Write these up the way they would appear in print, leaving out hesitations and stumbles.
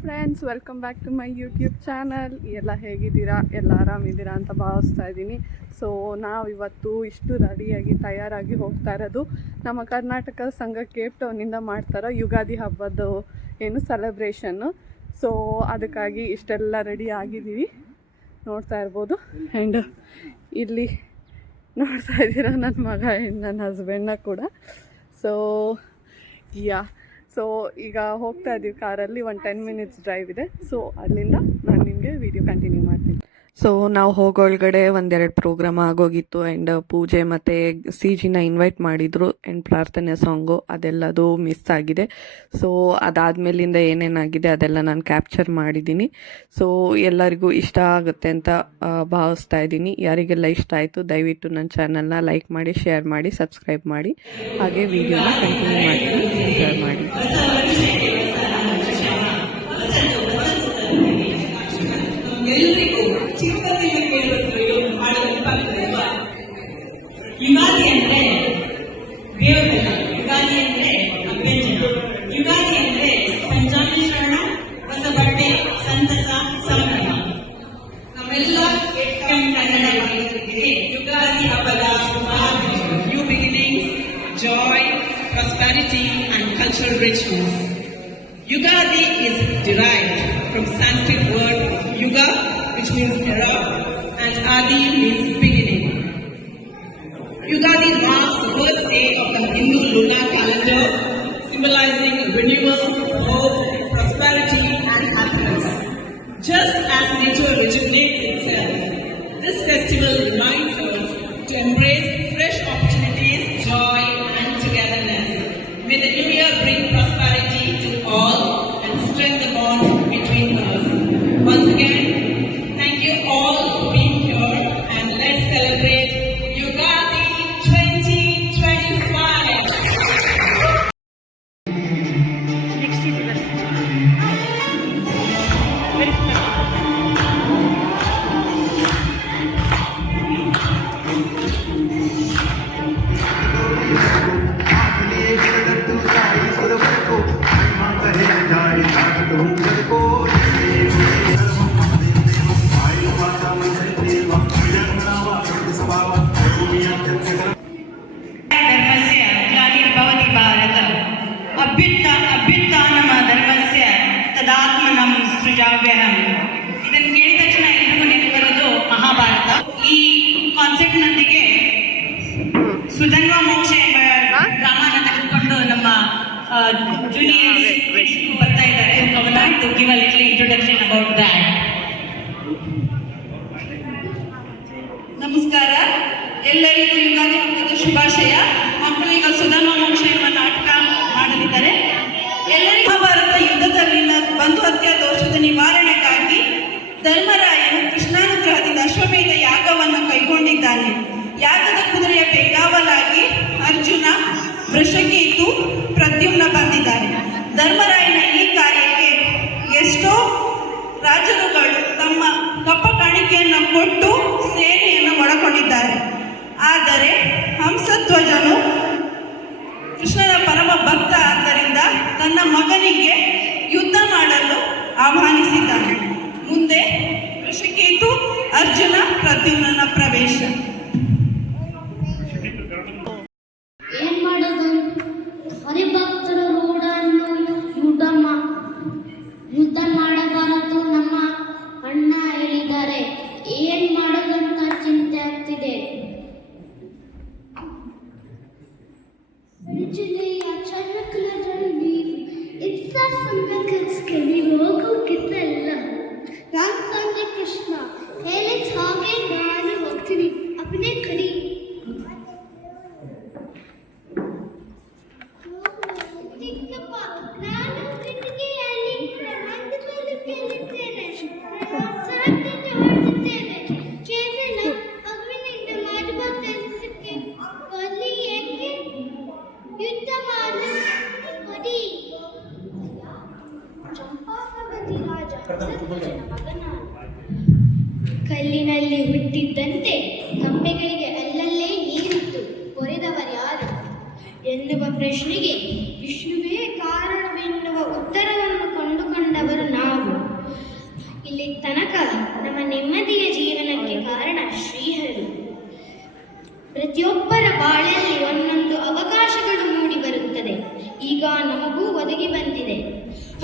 Friends, welcome back to my YouTube channel. ಎಲ್ಲ ಹೇಗಿದ್ದೀರಾ? ಎಲ್ಲ ಆರಾಮಿದ್ದೀರಾ ಅಂತ ಭಾವಿಸ್ತಾ ಇದ್ದೀನಿ. ಸೊ ನಾವಿವತ್ತು ಇಷ್ಟು ರೆಡಿಯಾಗಿ ತಯಾರಾಗಿ ಹೋಗ್ತಾ ಇರೋದು ನಮ್ಮ ಕರ್ನಾಟಕ ಸಂಘ ಕೇಪ್ ಟೌನಿಂದ ಮಾಡ್ತಾರೋ ಯುಗಾದಿ ಹಬ್ಬದ ಏನು ಸೆಲೆಬ್ರೇಷನ್ನು. ಸೊ ಅದಕ್ಕಾಗಿ ಇಷ್ಟೆಲ್ಲ ರೆಡಿ ಆಗಿದ್ದೀವಿ, ನೋಡ್ತಾ ಇರ್ಬೋದು. ಆ್ಯಂಡ್ ಇಲ್ಲಿ ನೋಡ್ತಾ ಇದ್ದೀರಾ ನನ್ನ ಮಗ ಆ್ಯಂಡ್ ನನ್ನ ಹಸ್ಬೆಂಡ್ನ ಕೂಡ. ಸೊ ಈಗ ಹೋಗ್ತಾ ಇದ್ದೀವಿ ಕಾರಲ್ಲಿ. 10 ಮಿನಿಟ್ಸ್ ಡ್ರೈವ್ ಇದೆ. ಸೊ ಅಲ್ಲಿಂದ ನಾನು ನಿಮಗೆ ವಿಡಿಯೋ ಕಂಟಿನ್ಯೂ ಮಾಡ್ತೀನಿ. ಸೊ ನಾವು ಹೋಗೋಳ್ಗಡೆ ಒಂದೆರಡು ಪ್ರೋಗ್ರಾಮ್ ಆಗೋಗಿತ್ತು. ಆ್ಯಂಡ್ ಪೂಜೆ ಮತ್ತು CGನ ಇನ್ವೈಟ್ ಮಾಡಿದರು. ಆ್ಯಂಡ್ ಪ್ರಾರ್ಥನೆ ಸಾಂಗು ಅದೆಲ್ಲದು ಮಿಸ್ ಆಗಿದೆ. ಸೊ ಅದಾದಮೇಲಿಂದ ಏನೇನಾಗಿದೆ ಅದೆಲ್ಲ ನಾನು ಕ್ಯಾಪ್ಚರ್ ಮಾಡಿದ್ದೀನಿ. ಸೊ ಎಲ್ಲರಿಗೂ ಇಷ್ಟ ಆಗುತ್ತೆ ಅಂತ ಭಾವಿಸ್ತಾ ಇದ್ದೀನಿ. ಯಾರಿಗೆಲ್ಲ ಇಷ್ಟ ಆಯಿತು ದಯವಿಟ್ಟು ನನ್ನ ಚಾನಲ್ನ ಲೈಕ್ ಮಾಡಿ, ಶೇರ್ ಮಾಡಿ, ಸಬ್ಸ್ಕ್ರೈಬ್ ಮಾಡಿ. ಹಾಗೆ ವಿಡಿಯೋನ ಕಂಟಿನ್ಯೂ ಮಾಡ್ತೀನಿ, ಎಂಜಾಯ್ ಮಾಡಿ. ಯುಗಾದಿ ಅಂದ್ರೆ ದೇವರ, ಯುಗಾದಿ ಅಂದ್ರೆ ಅಭ್ಯಂಜನ, ಯುಗಾದಿ ಅಂದ್ರೆ ಪಂಚಾಂಗೀಕರಣ, ಹೊಸ ಬಟ್ಟೆ, ಸಂತಸ, ಸಂಭ್ರಮ. ನಮ್ಮೆಲ್ಲ ಕನ್ನಡ ಬಾಂಧವರಿಗೆ ಯುಗಾದಿ ಹಬ್ಬದ ಶುಭಾಶಯಗಳು. New beginnings, Joy, prosperity and cultural richness. Yugadi is derived from Sanskrit word yuga, which means era, and adi means beginning. Yugadi marks the first day of the Hindu lunar calendar, symbolizing renewal, hope, prosperity and happiness. Just as nature rejuvenates itself, this festival reminds us to embrace fresh opportunities, joy and togetherness. May the new year bring prosperity to all and strengthen the bonds between us. Once again, thank you all for being here, and let's celebrate Yugadi 2025. ಇದನ್ನು ಕೇಳಿದ ತಕ್ಷಣ ಎಲ್ಲರಿಗೂ ನೆನಪಿರೋದು ಮಹಾಭಾರತ. ಈ concept ನೊಂದಿಗೆ ಸುಧನ್ವ ಮೋಕ್ಷ ಎಂಬ ಡ್ರಾಮಾನ ತೆಗೆದುಕೊಂಡು ನಮ್ಮ ಜೂನಿಯರ್ಸ್ ಬರ್ತಾ ಇದ್ದಾರೆ. To give a little introduction about that. ನಮಸ್ಕಾರ, ಎಲ್ಲರಿಗೂ ಯುಗಾದಿ ಹಬ್ಬದ ಶುಭಾಶಯ. ಮಕ್ಕಳು ಈಗ ಸುಧನ್ವ ಮೋಕ್ಷ ಎಂಬ ನಾಟಕ ಮಾಡಲಿದ್ದಾರೆ. ಎಲ್ಲರಿಗೂ ಮಹಾಭಾರತ ಯುದ್ಧದಲ್ಲಿನ ಬಂಧು ಹತ್ಯಾ ದೋಷದ ನಿವಾರಣೆಗಾಗಿ ಧರ್ಮರಾಯನು ಕೃಷ್ಣಾನುಗ್ರಹದಿಂದ ಅಶ್ವಮೇಧ ಯಾಗವನ್ನು ಕೈಗೊಂಡಿದ್ದಾನೆ. ಯಾಗದ ಕುದುರೆಯ ಬೆಂಗಾವಲಾಗಿ ಅರ್ಜುನ, ವೃಷಕೇತು, ಪ್ರದ್ಯುಮ್ನ ಬಂದಿದ್ದಾರೆ. ಧರ್ಮರಾಯನ ಈ ಕಾರ್ಯಕ್ಕೆ ಎಷ್ಟೋ ರಾಜರುಗಳು ತಮ್ಮ ಕಪ್ಪ ಕಾಣಿಕೆಯನ್ನು ಕೊಟ್ಟು ಸೇನೆಯನ್ನು ಒಳಗೊಂಡಿದ್ದಾರೆ. ಆದರೆ ಹಂಸಧ್ವಜನು ಕೃಷ್ಣನ ಪರಮ ಭಕ್ತ ಆದ್ದರಿಂದ ತನ್ನ ಮಗನಿಗೆ ಯುದ್ಧ ಮಾಡಲು ಆಹ್ವಾನಿಸಿದ್ದಾನೆ. ಮುಂದೆ ಋಷಿಕೇತು, ಅರ್ಜುನ, ಪ್ರದ್ಯುಮ್ನ ಪ್ರವೇಶ. ಏನ್ ಮಾಡೋದು? ಹರಿಭಕ್ತರ ರೋಡನ್ನು ಯುದ್ಧ ಮಾಡಬಾರದು ನಮ್ಮ ಅಣ್ಣ ಹೇಳಿದ್ದಾರೆ. ಏನ್ ಮಾಡೋದಂತ ಚಿಂತೆ ಆಗ್ತಿದೆ. ಕೃಷ್ಣ ಹೇಳಿದ ಹಾಗೆ ನಾನು ಹೋಗ್ತೀನಿ. ಅಪ್ಪನೇ ಕಡಿ. ಚಿಕ್ಕಪ್ಪ, ನಾನು ನಿನಗೆ ಕೇಳಿದ್ದೇನೆ. ಕೇವಲ ಅಮ್ಮನಿಂದ ಮಾಡುವ ಕೆಲಸಕ್ಕೆ ಕೊಲ್ಲಿ ಏಕೆ? ಯುದ್ಧ ಮಾಡಿ ಕೊಡಿ. ಚಂಪಾವತಿ ರಾಜ ಸತ್ಯಜನ ಮಗನ ಕಲ್ಲಿನಲ್ಲಿ ಹುಟ್ಟಿದ್ದಂತೆ ಕಂಬೆಗಳಿಗೆ ಅಲ್ಲಲ್ಲೇ ನೀರಿತ್ತು. ಕೊರೆದವರ್ಯಾರು? ಎನ್ನುವ ಪ್ರಶ್ನೆಗೆ ವಿಷ್ಣುವೇ ಕಾರಣವೆನ್ನುವ ಉತ್ತರವನ್ನು ಕೊಂಡುಕೊಂಡವರು ನಾವು. ಇಲ್ಲಿ ತನಕ ನಮ್ಮ ನೆಮ್ಮದಿಯ ಜೀವನಕ್ಕೆ ಕಾರಣ ಶ್ರೀಹರಿ. ಪ್ರತಿಯೊಬ್ಬರ ಬಾಳಲ್ಲಿ ಒಂದೊಂದು ಅವಕಾಶಗಳು ಮೂಡಿ ಬರುತ್ತದೆ. ಈಗ ನಮಗೂ ಒದಗಿ ಬಂದಿದೆ.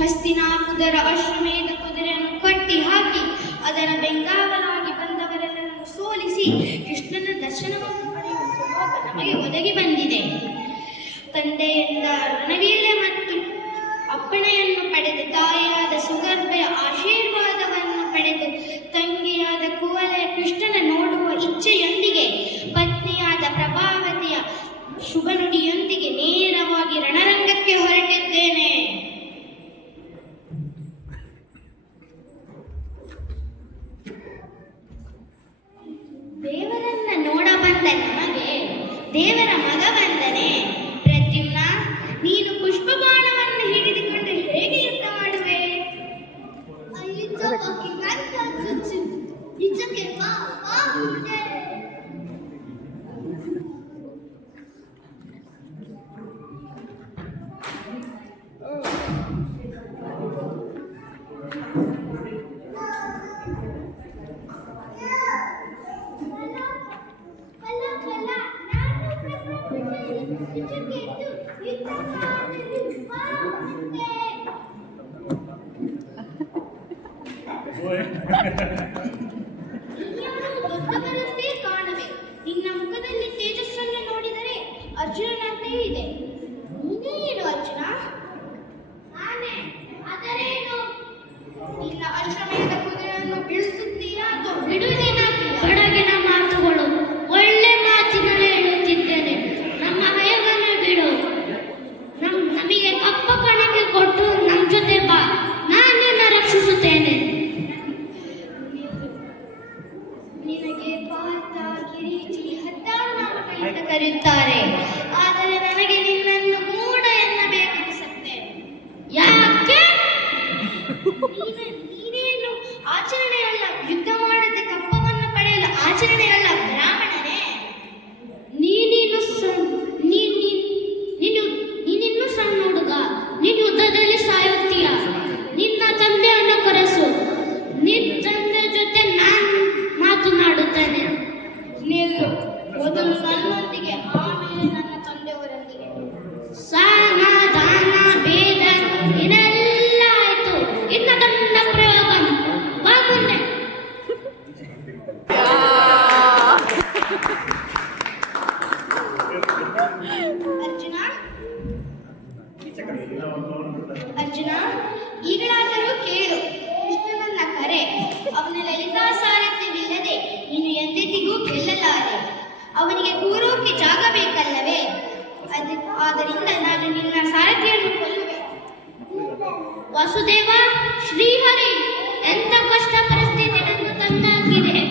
ಹಸ್ತಿನಾಪುರದ ಅಶ್ವಮೇಧ ಕುದುರೆಯನ್ನು ಕಟ್ಟಿ ಹಾಕಿ ಅದರ ಬೆಂಗಾವಲಾಗಿ ಬಂದವರೆಲ್ಲರನ್ನು ಸೋಲಿಸಿ ಕೃಷ್ಣನ ದರ್ಶನವನ್ನು ಪಡೆಯುವ ಸೌಭಾಗ್ಯ ನಮಗೆ ಒದಗಿ ಬಂದಿದೆ. ತಂದೆಯಿಂದ ರಣವೀರ್ಯ ಮತ್ತು ಅಪ್ಪಣೆಯನ್ನು ಪಡೆದು ತಾಯಿಯಾದ ಸುಗರ್ಭೆಯ ಆಶೀರ್ವಾದವನ್ನು ಪಡೆದು ತಂಗಿಯಾದ ಕುವಲೆಯ ಕೃಷ್ಣನ ನೋಡುವ ಇಚ್ಛೆಯೊಂದಿಗೆ ಪತ್ನಿಯಾದ ಪ್ರಭಾವತಿಯ ಶುಭ ನುಡಿಯೊಂದಿಗೆ ನೇರವಾಗಿ ರಣರಂಗಕ್ಕೆ ಹೊರಟಿದ್ದೇನೆ. ದೇವರನ್ನ ನೋಡ ಬಂದ ನಮಗೆ ದೇವರ ಮಗ ಬಂದನೆ. ಪ್ರದ್ಯುಮ್ನ, ನೀನು ಪುಷ್ಪಬಾಣವನ್ನು ಹಿಡಿದುಕೊಂಡು ಹೇಗೆ ಯುದ್ಧ ಮಾಡುವೆ? ದೊಡ್ಡವರಂತೆ ಕಾಣುವೆ. ನಿನ್ನ ಮುಖದಲ್ಲಿ ತೇಜಸ್ಸನ್ನು ನೋಡಿದರೆ ಅರ್ಜುನನಂತೆ ಇದೆ. ನೀನೇನು ಅರ್ಜುನ? ನಾನೇ. ಅದರೇನು? ನಿನ್ನ ಅಶ್ವಮೇಧ ಕುದುರೆಯನ್ನು ಬಿಡಿಸುತ್ತೀರಾ ಅಥವಾ ಬಿಡುವುದೇನಾ? ಬೆಳಗಿನ ಮಾತುಗಳು ಒಳ್ಳೆ ಮಾತಿನಲ್ಲಿ ಹೇಳುತ್ತಿದ್ದೇನೆ. ನಮ್ಮ ಹಯವನ್ನು ಬಿಡು. ನಮಗೆ ಕಪ್ಪ ಕಣಕ್ಕೆ ಕೊಟ್ಟು ನಮ್ಮ ಜೊತೆ ಬಾ. ನಾನು ನಿನ್ನ ರಕ್ಷಿಸುತ್ತೇನೆ. ನಿನಗೆ ಪಾರ್ಥ, ಕಿರೀಟಿ, 16 ನಾಮಗಳಿಂದ ಕರೆಯುತ್ತಾರೆ. ಆದರೆ ನನಗೆ ನಿನ್ನನ್ನು ಮೂಢ ಎನ್ನಬೇಕೆನಿಸುತ್ತೆ. ಯಾಕೆ? ನೀನೇನು ಆಚರಣೆಯಲ್ಲ, ಯುದ್ಧ ಮಾಡದೆ ಕಪ್ಪವನ್ನು ಪಡೆಯಲು ಆಚರಣೆಯಲ್ಲ, ಬ್ರಾಹ್ಮಣನೇ. ನೀನಿನ್ನು ಸಣ್ಣ ಹುಡುಗ. ನೀನು ಯುದ್ಧದಲ್ಲಿ ಸಾಯುತ್ತೀಯ. ನಿನ್ನ ತಂದೆಯನ್ನು ಕರೆಸು. ನಿನ್ನ ತಂದೆ ಜೊತೆ ನಾನು ಮಾತನಾಡುತ್ತೇನೆ. ನಿಲ್ಲು. ಮೊದಲು ನನ್ನೊಂದಿಗೆ, ಆಮೇಲೆ ನನ್ನ ತಂದೆಯವರೊಂದಿಗೆ. ಸಮಾಧಾನ ಭೇದ ಇನ್ನೆಲ್ಲ ಆಯ್ತು. ಇನ್ನ ನನ್ನ ಪ್ರಯೋಗ ಬಾ ಮುಂದೆ. ಅರ್ಜುನ, ಈಗಲಾದರೂ ಕೇಳು. ಕೃಷ್ಣನನ್ನ ಕರೆ. ಅವನ ಲಲಿತಾ ಸಾರಥ್ಯವಿಲ್ಲದೆ ನೀನು ಎಂದೆಂದಿಗೂ ಗೆಲ್ಲಲಾರೆ. ಅವನಿಗೆ ಕೂರೋಕೆ ಜಾಗ ಬೇಕಲ್ಲವೇ? ಆದ್ದರಿಂದ ನಾನು ನಿನ್ನ ಸಾರಥಿಯನ್ನು ಕೊಲ್ಲುವೆ. ವಾಸುದೇವ, ಶ್ರೀಹರಿ ಎಂತ ಕಷ್ಟ ಪರಿಸ್ಥಿತಿ ನನ್ನ ತಂದಾಗಿದೆ.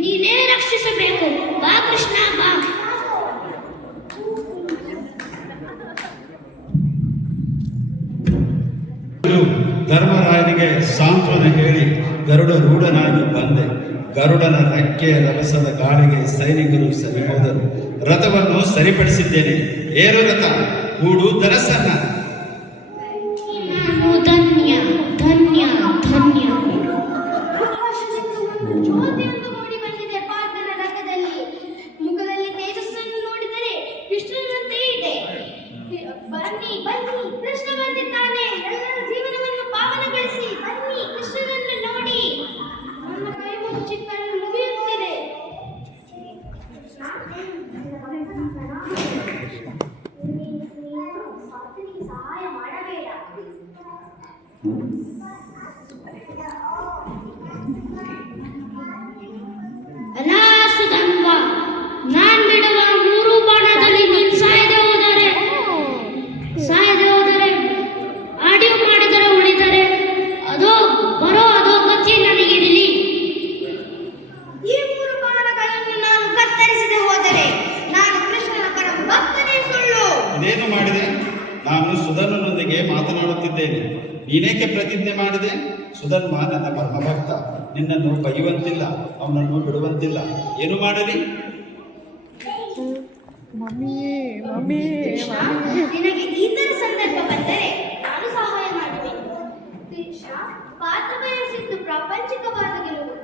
ನೀನೇ ರಕ್ಷಿಸಬೇಕು. ಬಾ ಕೃಷ್ಣ, ಬಾ. ಧರ್ಮರಾಯನಿಗೆ ಸಾಂತ್ವನ ಹೇಳಿ ಗರುಡ ರೂಢನಾಗಿ ಬಂದೆ. ಗರುಡನ ರೆಕ್ಕೆಯ ರಭಸದ ಗಾಳಿಗೆ ಸೈನಿಕರು ಸರಿ ಹೋದರು. ರಥವನ್ನು ಸರಿಪಡಿಸಿದ್ದೇನೆ. ಏರು ರಥ, ಹೂಡು ಧನಸ್ಸನ್ನ. ನಾನು ಧನ್ಯ ಧನ್ಯ ಧನ್ಯ. ಜ್ಯೋತಿಯೊಂದು ಮೂಡಿ ಬಂದಿದೆ ಪಾರ್ಥನ ರಥದಲ್ಲಿ. ಮುಖದಲ್ಲಿ ತೇಜಸ್ಸನ್ನು ನೋಡಿದರೆ ಕೃಷ್ಣನಂತೆ ಇದೆ. ಬನ್ನಿ ಬನ್ನಿ, ಕೃಷ್ಣ ಬಂದಿದ್ದಾನೆ. ಎಲ್ಲರ ಜೀವನವನ್ನು ಪಾವನಗೊಳಿಸಿ ಬನ್ನಿ. ಕೃಷ್ಣನನ್ನು ನೋಡಿ. ನನ್ನ ಕೈ ಮುಚ್ಚಿ ಕಣ್ಣು ಮುಗಿಯುತ್ತಿದೆ. ಸಹಾಯ ಮಾಡಬೇಡ. ಅಲ್ಲ ಸುಧನ್ವ, ನಾನ್ ಬಿಡುವ 3 ಬಾಣದಲ್ಲಿ ನೀನ್ ಸಾಯದೆ ಹೋದರೆ ಆಡಿಯೋ ಮಾಡಿದರೆ ಉಳಿದರೆ ಅದೋ ಗತಿ ನನಗಿರಲಿ. ಈ 3 ಬಾಣಗಳನ್ನು ನಾನು ಕತ್ತರಿಸದೆ ಹೋದರೆ ನಾನು ಕೃಷ್ಣನ ಪರ ಭಕ್ತನೇ ಸುಳ್ಳು. ಇದೇನು ಮಾಡಿದೆ? ನಾನು ಸುಧನ್ವನೊಂದಿಗೆ ಮಾತನಾಡುತ್ತಿದ್ದೇನೆ. ನೀನೇಕೆ ಪ್ರತಿಜ್ಞೆ ಮಾಡಿದೆ? ಸುಧನ್ವ ನನ್ನ ಪರಮಭಕ್ತ. ನಿನ್ನನ್ನು ಬೈಯುವಂತಿಲ್ಲ, ಅವನನ್ನು ಬಿಡುವಂತಿಲ್ಲ. ಏನು ಮಾಡಲಿ? ಮಮ್ಮಿ ಮಮ್ಮಿ ಕೃಷ್ಣ, ನಿನಗೆ ಈ ತರ ಸಂದರ್ಭ ಬಂದರೆ ನಾನು ಸಹಾಯ ಮಾಡುತ್ತೇನೆ. ಕೃಷ್ಣ, ಪಾತ್ರ ಬಯಸಿದ್ದು ಪ್ರಾಪಂಚಿಕವಾದ ಗೆಲುವು,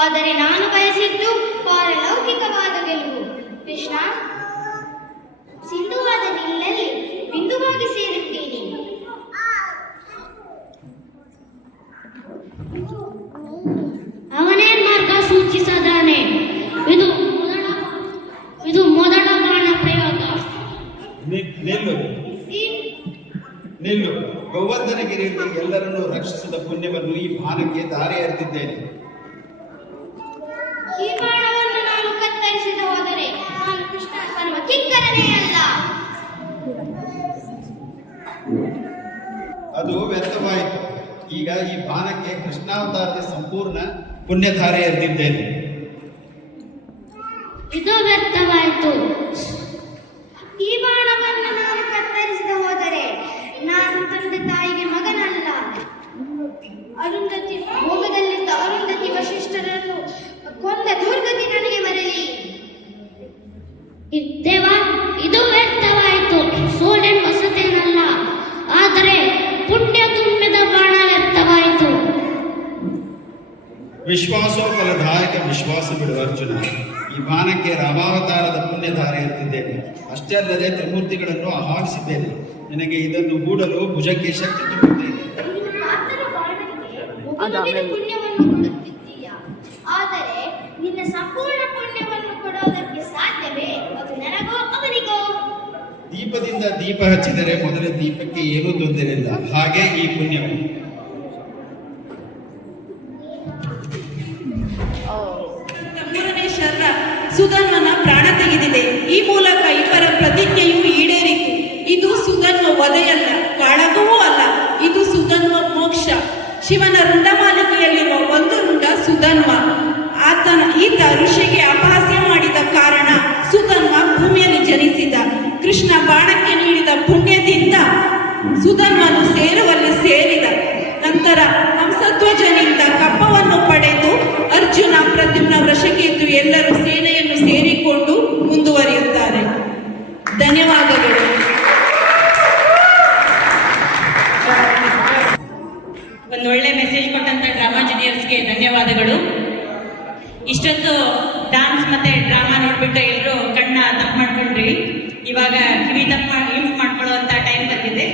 ಆದರೆ ನಾನು ಬಯಸಿದ್ದು ಪಾರಲೌಕಿಕವಾದ ಗೆಲುವು. ಕೃಷ್ಣ, ಸಿಂಧುವಾದ ನಿಲ್ಲಲ್ಲಿ ಬಿಂದುವಾಗಿ ಸೇರುತ್ತೇನೆ. ಅವನೇ ಮಾರ್ಗ ಸೂಚಿಸದಾನೆ. ಇದು ಮೊದಲ ಬಾಣ ಪ್ರಯೋಗ. ನಿಲ್ಲು. ಗೋವರ್ಧನಗಿರಿಯಲ್ಲಿ ಎಲ್ಲರನ್ನೂ ರಕ್ಷಿಸಿದ ಪುಣ್ಯವನ್ನು ಈ ಬಾಣಕ್ಕೆ ದಾರಿ ಎರೆದಿದ್ದೇನೆ. ಈ ಬಾಣವನ್ನು ನಾನು ಕತ್ತರಿಸಿದ ಹೋದರೆ ನಾನು ಕೃಷ್ಣ ಸರ್ವ ಕಿಂಕರನೇ ಅಲ್ಲ. ಅದು ವ್ಯರ್ಥವಾಯಿತು. ಈಗ ಈ ಬಾಣಕ್ಕೆ ಕೃಷ್ಣಾವತಾರದ ಸಂಪೂರ್ಣ ಪುಣ್ಯಧಾರೆ ಎರೆದಿದ್ದೇನೆ. ಇದು ವ್ಯರ್ಥವಾಯಿತು. ಈ ಬಾಣವನ್ನು ನಾನು ಕತ್ತರಿಸಿದ ಹೋದರೆ ನಾನು ತಂದೆ ತಾಯಿಗೆ ಮಗನಲ್ಲ. ಅರುಂಧತಿ ಭೋಗದಲ್ಲಿದ್ದ ಅರುಂಧತಿ ವಶಿಷ್ಠರನ್ನು ಕೊಂದ ದುರ್ಗತಿ ನನಗೆ ಬರಲಿ. ದೇವ, ಇದು ವ್ಯರ್ಥವಾಯಿತು. ಸೋಲೆನ್ ಹೊಸತೇನಲ್ಲ, ಆದರೆ ಪುಣ್ಯ ತುಂಬಿದ ಬಾಣ ವ್ಯರ್ಥವಾಯಿತು. ವಿಶ್ವಾಸೋ ಫಲದಾಯಕ ವಿಶ್ವಾಸ ಬಿಡುವ ಅರ್ಜುನ. ಈ ಬಾಣಕ್ಕೆ ರಾಮಾವತಾರದ ಪುಣ್ಯಧಾರೆ ಎರೆದಿದ್ದೇನೆ. ಅಷ್ಟೇ ಅಲ್ಲದೆ ತ್ರಿಮೂರ್ತಿಗಳನ್ನು ಆಹ್ವಾನಿಸಿದ್ದೇನೆ. ನಿನಗೆ ಇದನ್ನು ಹೂಡಲು ಭುಜಕ್ಕೆ ಶಕ್ತಿ ತುಂಬುತ್ತೇನೆ. ನೀನು ಮಾತ್ರ ಬಾಣಕ್ಕೆ ಮುಗಿಲುಗಿನ ಪುಣ್ಯವನ್ನು ಕೊಡುತ್ತಿದ್ದೀಯ, ಆದರೆ ನಿನ್ನ ಸಂಪೂರ್ಣ ಪುಣ್ಯವನ್ನು ಕೊಡೋದಕ್ಕೆ ಸಾಧ್ಯವೇ? ಅದು ನನಗೋ ಅವನಿಗೋ? ದೀಪದಿಂದ ದೀಪ ಹಚ್ಚಿದರೆ ಮೊದಲ ದೀಪಕ್ಕೆ ಏನೂ ತೊಂದರೆ ಇಲ್ಲ. ಹಾಗೆ ಈ ಪುಣ್ಯವು. ಮೂರನೇ ಶರ ಸುಧನ್ವನ ಪ್ರಾಣ ತೆಗೆದಿದೆ. ಈ ಮೂಲಕ ಇಬ್ಬರ ಪ್ರತಿಜ್ಞೆಯು ಈಡೇರಿತು. ಇದು ಸುಧನ್ವ ವಧೆಯಲ್ಲ, ಕಾಳಗವೂ ಅಲ್ಲ. ಇದು ಸುಧನ್ವ ಮೋಕ್ಷ. ಶಿವನ ರುಂಡಮಾಲಿಕೆಯಲ್ಲಿರುವ ಒಂದು ರುಂಡ ಸುಧನ್ವ. ಈತ ಋಷಿಗೆ ಅಪಹಾಸ್ಯ ಮಾಡಿದ ಕಾರಣ ಸುಧನ್ವ ಭೂಮಿಯಲ್ಲಿ ಜನಿಸಿದ. ಕೃಷ್ಣ ಬಾಣಕ್ಕೆ ನೀಡಿದ ಪುಣ್ಯದಿಂದ ಸುಧನ್ವನು ಸೇರುವಲ್ಲಿ ಸೇರಿದ. ನಂತರ ಹಂಸಧ್ವಜನಿಂದ ಕಪ್ಪವನ್ನು ಪಡೆದು ಅರ್ಜುನ ಪ್ರದ್ಯುಮ್ನ ವಶಕ್ಕೆದ್ದು ಎಲ್ಲರೂ ಸೇನೆಯನ್ನು ಸೇರಿಕೊಂಡು ಮುಂದುವರಿಯುತ್ತಾರೆ. ಧನ್ಯವಾದಗಳು. ಒಂದೊಳ್ಳೆ ಮೆಸೇಜ್ ಕೊಟ್ಟಂತ ಡ್ರಾಮಾ ಜೂನಿಯರ್ಸ್ಗೆ ಧನ್ಯವಾದಗಳು. ಇಷ್ಟೊತ್ತು ಡಾನ್ಸ್ ಮತ್ತೆ ಡ್ರಾಮಾ ನೋಡ್ಬಿಟ್ಟು ಎಲ್ಲರೂ ಕಣ್ಣ ತಪ್ಪು ಮಾಡ್ಕೊಂಡ್ರಿ. ಇವಾಗ ಕಿವಿ ತಪ್ಪು ಯೂಸ್ ಮಾಡ್ಕೊಳ್ಳುವಂತ ಟೈಮ್ ಬಂದಿದೆ.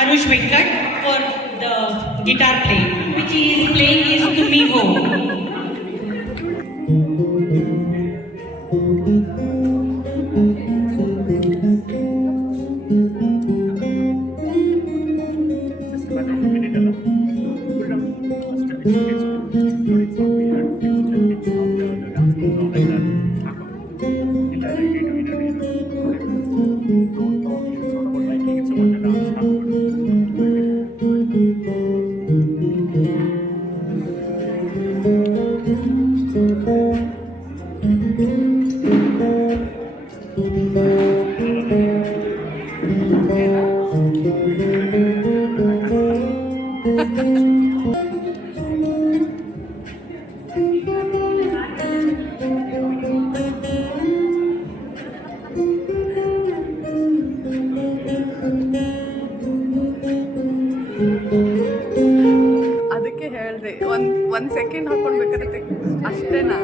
Aarush Venkat for the guitar play which is playing is to me home. ಅದಕ್ಕೆ ಹೇಳಿದೆ ಒಂದ್ ಸೆಕೆಂಡ್ ಹಾಕೊಳ್ಬೇಕಾದ್ರೆ ಅಷ್ಟೇನಾ?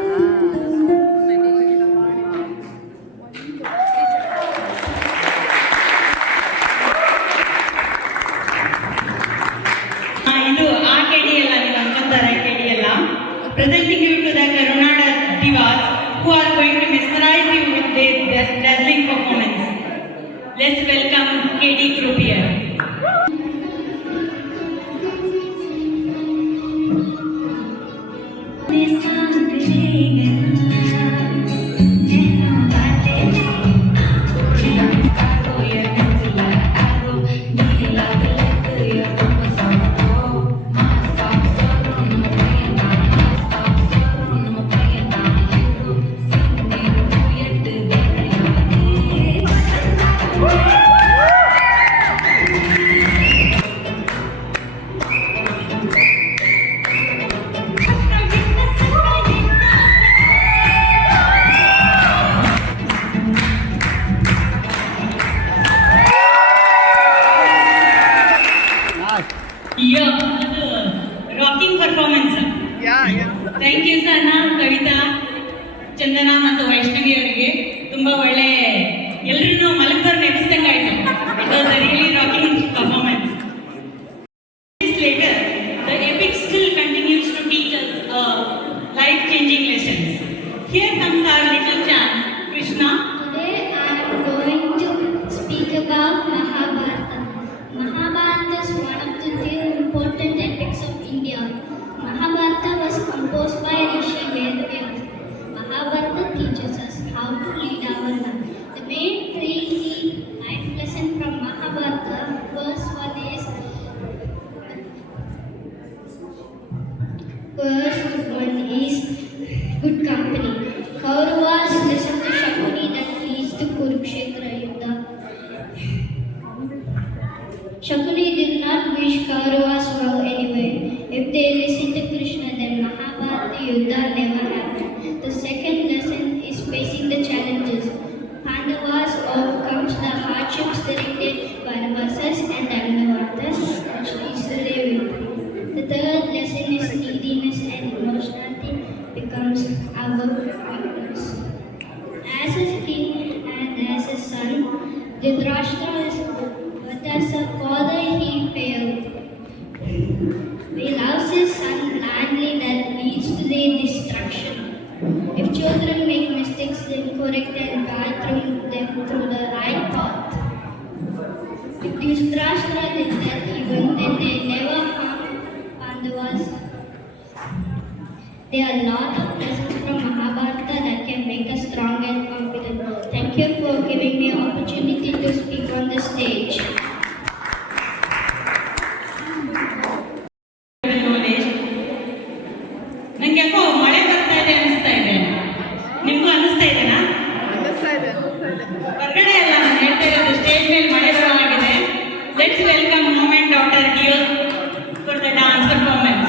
ಇದು ಆ ಕೆಡಿ ಅಲ್ಲ, ನೀವು ಅನ್ಕೊಂತಾರೆ ಕೆಡಿ ಅಲ್ಲ. Presenting you to the Karunada Divas who are going to mesmerize you with their dazzling performance. Let's welcome KD Group here. ಎಲ್ಲರೂ ಮಲಗ್ದವ್ರು ನೆನೆಸ್ದಂಗಾಯ್ತು. It was a really rocking performance. Later, the epic still continues to teach us life-changing lessons. Here comes our little champ, Krishna. Today I am going to speak about Mahabharata. Mahabharata is one of the three important epics of India. Mahabharata was composed by Rishi Vedavyas. Mahabharata teaches us how to lead our life. The main three key life lessons from Mahabharata. First one is good company. Kauravas listen to Shakuni that leads to Kurukshetra Yuddha. Shakuni did not wish Kauravas well anyway. If they listened to Krishna, then Mahabharata Yuddha never happened. The second lesson is facing the challenges. Pandavas overcomes the hardships during their Vanavasas and Agnivatas, which leads to their victory. The third lesson is neediness and emotionality becomes our weakness. As a king and as a son, Dhritarashtra is good, but as a father he failed. He loves his son blindly that leads to their destruction. If children make mistakes, then correct and guide them through the right path. If Dhritarashtra did that even, then they never harmed Pandavas. There are a lot of lessons from Mahabharata that can make us strong and confident. Thank you for giving me an opportunity to speak on the stage. ನಂಗೆ ಯಾಕೋ ಮಳೆ ಬರ್ತಾ ಇದೆ ಅನಿಸ್ತಾ ಇದೆ. ನಿಮ್ಗೂ ಅನಿಸ್ತಾ ಇದೆನಾ? ಹೊರಗಡೆ ಅಲ್ಲ, ನಾನು ಹೇಳ್ತಾ ಇರೋದು ಸ್ಟೇಜ್ ಮೇಲೆ ಮಳೆ ಬರಲಾಗಿದೆ. Let's welcome moment daughter duo for the dance performance.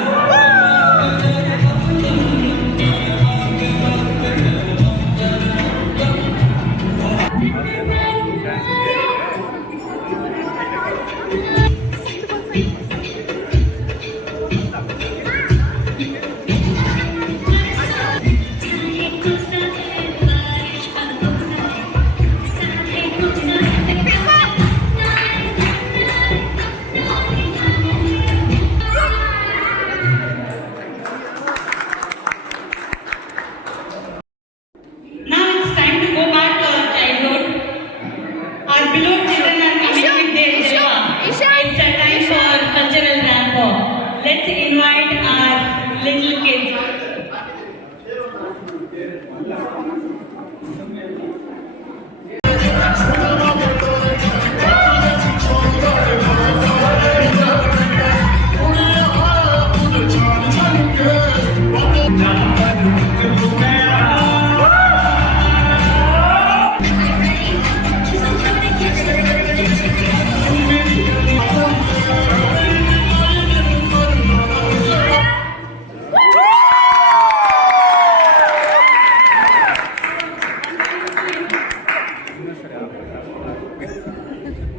Now it's time to go back to our childhood. Our beloved children are coming with their Jalwa. It's a time for cultural ramp-up. Let's invite our little kids.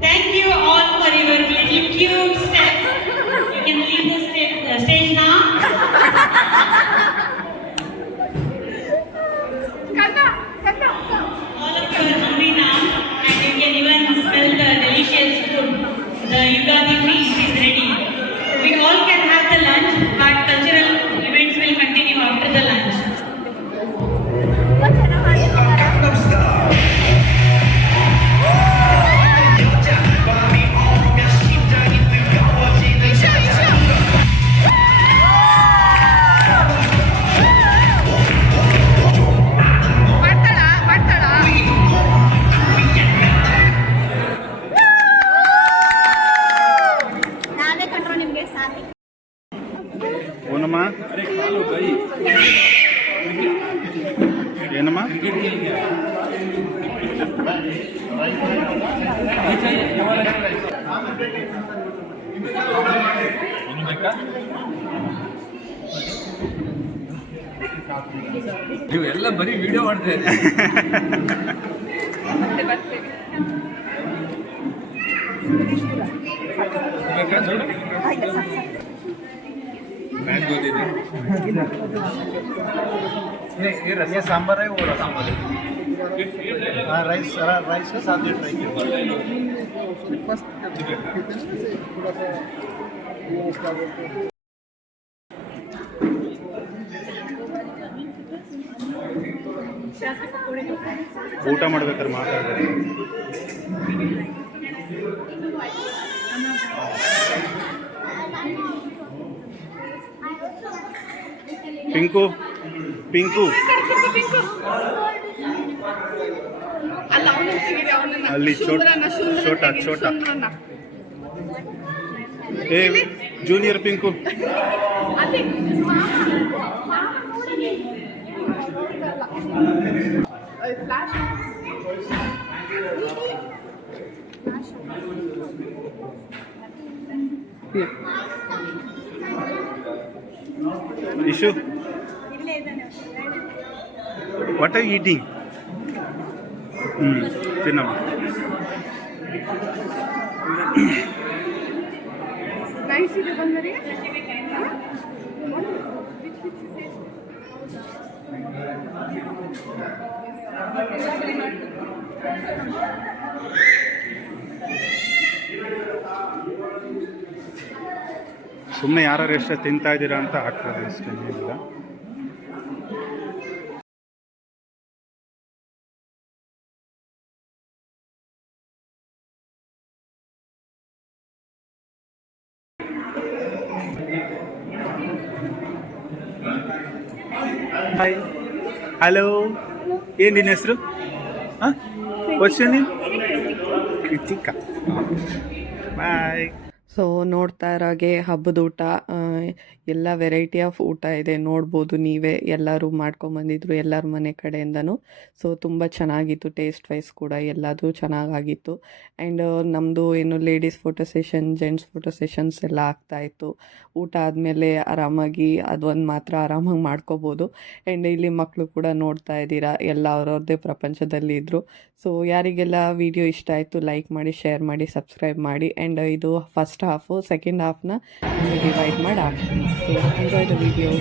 Thank you all for your little cute steps. You can leave the stage now. All of you are hungry now, and you can even smell the delicious food. The Yugadi feast is ready. We all can have the lunch, but cultural events will continue after the lunch. ಏನಮ್ಮ ಏನಮ್ಮ ನೀವೆಲ್ಲ ಬರೀ video ಮಾಡ್ತಾ ಇದ್ದೀರಿ. Mango ಇದೆ. ये रसिया सांबर है वो रसम है। राइस राइस के साथ ट्राई ಊಟ ಮಾಡ್ಬೇಕಾದ್ರೆ ಮಾತಾಡ್ತಾರೆ ಪಿಂಕು ಪಿಂಕು ಅಲ್ಲಿ छोटा छोटा a junior Pinku Ishu what are you eating ತಿನ್ನಮ್ಮ ನೈಸ್ ಇದೆ ಬಂದರೆ ಸುಮ್ಮನೆ ಯಾರು ಎಷ್ಟು ತಿಂತಾ ಇದ್ದೀರಾ ಅಂತ ಹಾಕ್ತಾರೆ ಅಷ್ಟೇ ಇಲ್ಲ ಹಾಯ್ ಹಲೋ ಏನು ನಿನ್ನ ಹೆಸರು ಹಾಂ ಕ್ವಶನ್ ಕೃತಿಕಾ ಬಾಯ್. ಸೊ ನೋಡ್ತಾ ಇರೋಗೆ ಹಬ್ಬದ ಊಟ ಎಲ್ಲ ವೆರೈಟಿ ಆಫ್ ಊಟ ಇದೆ, ನೋಡ್ಬೋದು ನೀವೇ. ಎಲ್ಲರೂ ಮಾಡ್ಕೊಂಬಂದಿದ್ರು ಎಲ್ಲರ ಮನೆ ಕಡೆಯಿಂದನೂ. ಸೊ ತುಂಬ ಚೆನ್ನಾಗಿತ್ತು, ಟೇಸ್ಟ್ ವೈಸ್ ಕೂಡ ಎಲ್ಲದೂ ಚೆನ್ನಾಗಾಗಿತ್ತು. ಆ್ಯಂಡ್ ನಮ್ಮದು ಏನು ladies photo session, gents photo sessions ಎಲ್ಲ ಆಗ್ತಾಯಿತ್ತು. ಊಟ ಆದಮೇಲೆ ಆರಾಮಾಗಿ ಅದೊಂದು ಮಾತ್ರ ಆರಾಮಾಗಿ ಮಾಡ್ಕೋಬೋದು. ಆ್ಯಂಡ್ ಇಲ್ಲಿ ಮಕ್ಕಳು ಕೂಡ ನೋಡ್ತಾ ಇದ್ದೀರಾ, ಎಲ್ಲ ಅವ್ರವ್ರದ್ದೇ ಪ್ರಪಂಚದಲ್ಲಿ ಇದ್ದರು. ಸೊ ಯಾರಿಗೆಲ್ಲ ವಿಡಿಯೋ ಇಷ್ಟ ಆಯಿತು ಲೈಕ್ ಮಾಡಿ, ಶೇರ್ ಮಾಡಿ, ಸಬ್ಸ್ಕ್ರೈಬ್ ಮಾಡಿ. ಆ್ಯಂಡ್ ಇದು ಫಸ್ಟ್ ಹಾಫು, ಸೆಕೆಂಡ್ ಹಾಫ್ನ ಡಿವೈಡ್ ಮಾಡಿ ಹಾಕ್ತೀನಿ. So enjoy the video.